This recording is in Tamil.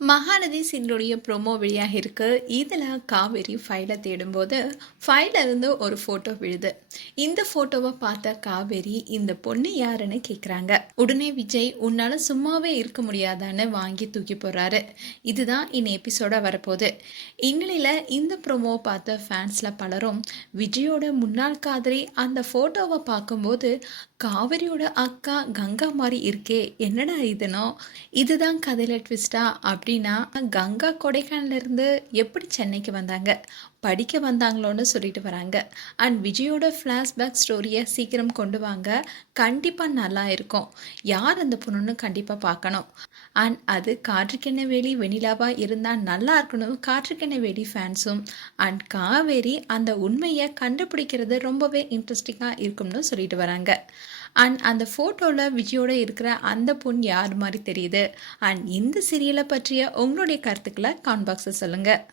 மகாநதி சீரியலுடைய ப்ரோமோ வெளியாக இருக்கு. இதில் காவேரி ஃபைலை தேடும்போது ஃபைலில் இருந்து ஒரு ஃபோட்டோ விழுது. இந்த ஃபோட்டோவை பார்த்த காவேரி இந்த பொண்ணு யாருன்னு கேட்குறாங்க உடனே விஜய் உன்னால் சும்மாவே இருக்க முடியாதான்னு வாங்கி தூக்கி போடுறாரு இதுதான் இனி எபிசோட வரப்போகுது. இந்நிலையில் இந்த ப்ரொமோவை பார்த்த ஃபேன்ஸில் பலரும் விஜயோட முன்னாள் காதலி அந்த ஃபோட்டோவை பார்க்கும்போது காவேரியோட அக்கா கங்கா மாதிரி இருக்கே. என்னடா இதுனோ? இதுதான் கதையில ட்விஸ்டா அப்படின்னா கங்கா கொடைக்கானல்ல இருந்து எப்படி சென்னைக்கு வந்தாங்க? படிக்க வந்தாங்களோன்னு சொல்லிட்டு வராங்க. அண்ட் விஜயோட ஃப்ளாஷ்பேக் ஸ்டோரியை சீக்கிரம் கொண்டு வாங்க. கண்டிப்பாக நல்லா இருக்கும். யார் அந்த பொண்ணுன்னு கண்டிப்பாக பார்க்கணும். அண்ட் அது காற்றுக்கெண்ண வேலி வெணிலாவாக இருந்தால் நல்லா இருக்கணும். காற்றுக்கெண்ண வேலி ஃபேன்ஸும் அண்ட் காவேரி அந்த உண்மையை கண்டுபிடிக்கிறது ரொம்பவே இன்ட்ரெஸ்டிங்காக இருக்கும்னு சொல்லிட்டு வராங்க. அண்ட் அந்த ஃபோட்டோவில் விஜயோட இருக்கிற அந்த பொண்ணு யார் மாதிரி தெரியுது? அண்ட் இந்த சீரியலை பற்றிய உங்களுடைய கருத்துக்களை கான் சொல்லுங்கள்